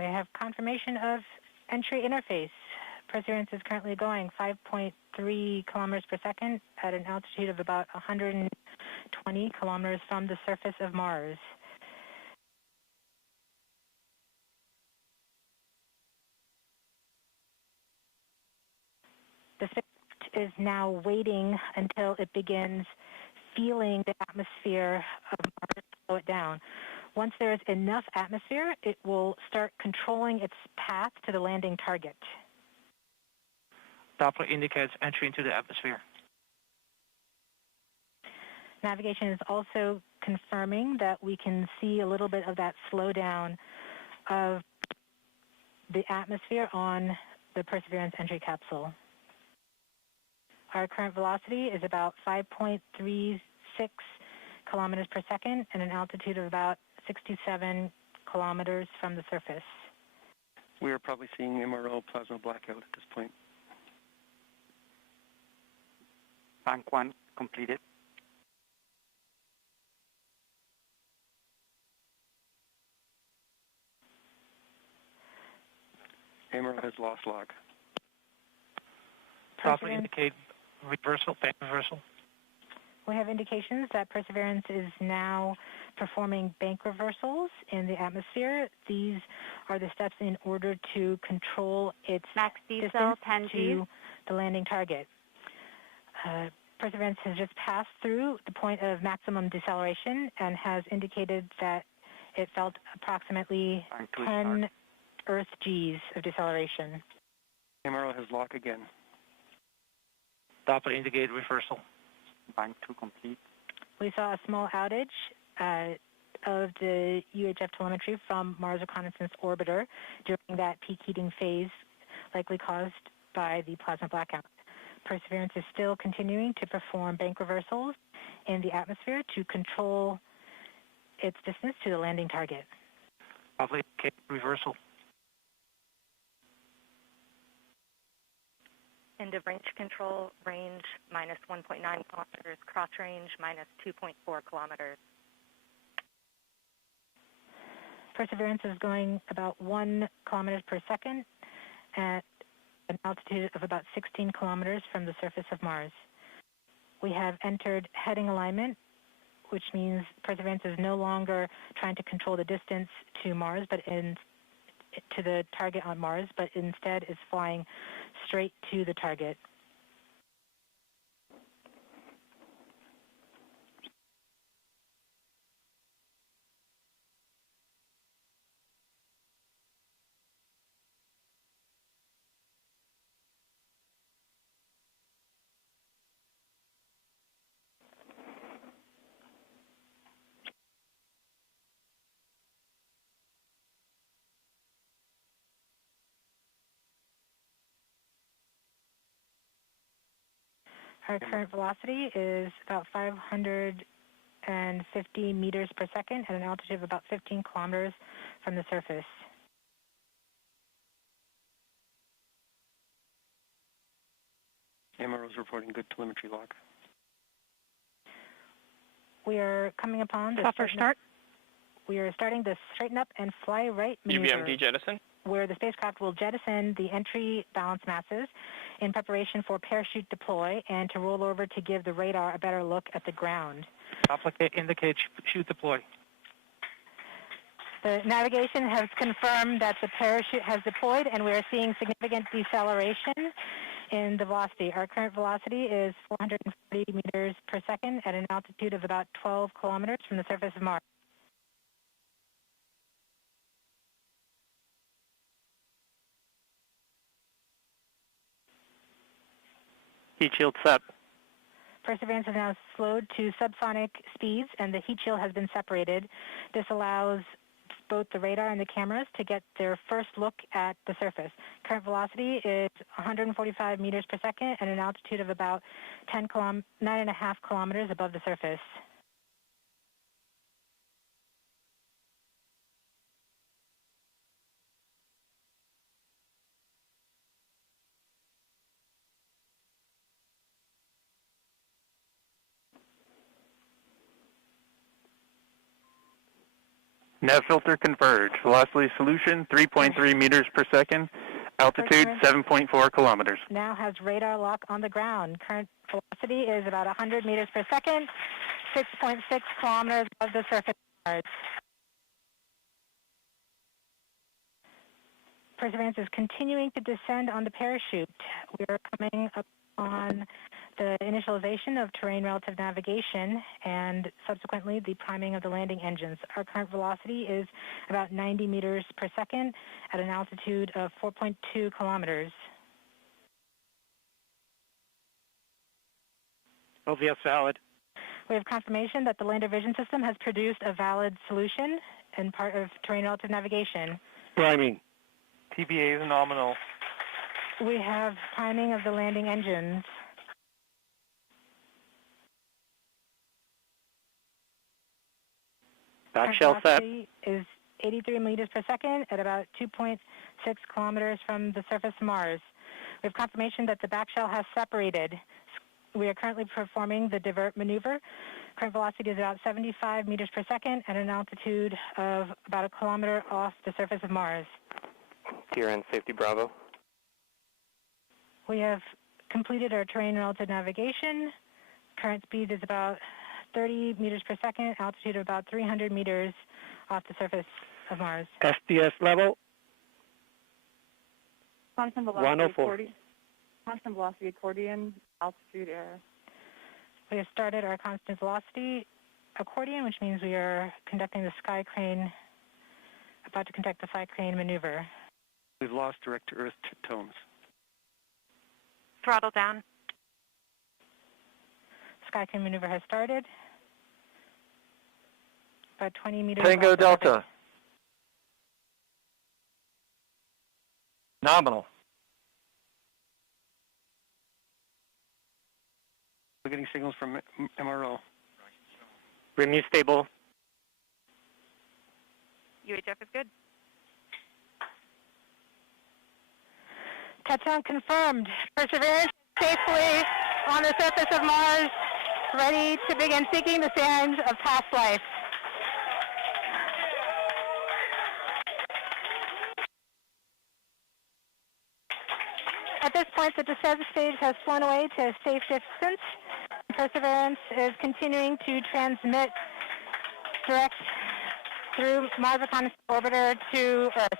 We have confirmation of entry interface. Perseverance is currently going 5.3 kilometers per second at an altitude of about 120 kilometers from the surface of Mars. The spacecraft is now waiting until it begins feeling the atmosphere of Mars to slow it down. Once there is enough atmosphere, it will start controlling its path to the landing target. Doppler indicates entry into the atmosphere. Navigation is also confirming that we can see a little bit of that slowdown of the atmosphere on the Perseverance entry capsule. Our current velocity is about 5.36 kilometers per second and an altitude of about 67 kilometers from the surface. We are probably seeing MRO plasma blackout at this point. Bank 1 completed. MRO has lost log. Doppler indicate reversal, bank reversal. We have indications that Perseverance is now performing bank reversals in the atmosphere. These are the steps in order to control its distance to the landing target. Perseverance has just passed through the point of maximum deceleration and has indicated that it felt approximately 10 Earth Gs of deceleration. MRO has lock again. Doppler indicate reversal. Bank 2 complete. We saw a small outage of the UHF telemetry from Mars Reconnaissance Orbiter during that peak heating phase, likely caused by the plasma blackout. Perseverance is still continuing to perform bank reversals in the atmosphere to control its distance to the landing target. Doppler indicate reversal. End of range control, range minus 1.9 kilometers, cross range minus 2.4 kilometers. Perseverance is going about 1 kilometers per second at an altitude of about 16 kilometers from the surface of Mars. We have entered heading alignment, which means Perseverance is no longer trying to control the distance to Mars, but to the target on Mars, but instead is flying straight to the target. Our current velocity is about 550 meters per second at an altitude of about 15 kilometers from the surface. MRO is reporting good telemetry log. We are coming upon the start. We are starting the straighten up and fly right maneuver, UBMD jettison, where the spacecraft will jettison the entry balance masses in preparation for parachute deploy and to roll over to give the radar a better look at the ground. Doppler indicates chute deploy. The navigation has confirmed that the parachute has deployed and we are seeing significant deceleration in the velocity. Our current velocity is 440 meters per second at an altitude of about 12 kilometers from the surface of Mars. heat shield set. Perseverance has now slowed to subsonic speeds and the heat shield has been separated. This allows both the radar and the cameras to get their first look at the surface. Current velocity is 145 meters per second at an altitude of about 9.5 kilometers above the surface. Nav filter converge. Velocity solution 3.3 meters per second. Altitude 7.4 kilometers. Now has radar lock on the ground. Current velocity is about 100 meters per second, 6.6 kilometers above the surface of Mars. Perseverance is continuing to descend on the parachute. We are coming up on the initialization of terrain relative navigation and subsequently the priming of the landing engines. Our current velocity is about 90 meters per second at an altitude of 4.2 kilometers. LVS valid. We have confirmation that the lander vision system has produced a valid solution and part of terrain relative navigation. Priming. TBA is nominal. We have priming of the landing engines. Back shell set. Velocity is 83 meters per second at about 2.6 kilometers from the surface of Mars. We have confirmation that the back shell has separated. We are currently performing the divert maneuver. Current velocity is about 75 meters per second at an altitude of about a kilometer off the surface of Mars. TRN safety Bravo. We have completed our terrain relative navigation. Current speed is about 30 meters per second, altitude of about 300 meters off the surface of Mars. SDS level. Constant velocity 104. accordion. Constant velocity accordion, altitude error. We have started our constant velocity accordion, which means we are conducting the sky crane, about to conduct the sky crane maneuver. We've lost direct-to-earth tones. Throttle down. Sky crane maneuver has started. About 20 meters. Tango off the orbit. Delta. Nominal. We're getting signals from MRO. RIMU stable. UHF is good. Touchdown confirmed. Perseverance safely on the surface of Mars, ready to begin seeking the signs of past life. At this point, the descent stage has flown away to a safe distance. Perseverance is continuing to transmit direct through Mars Reconnaissance Orbiter to Earth.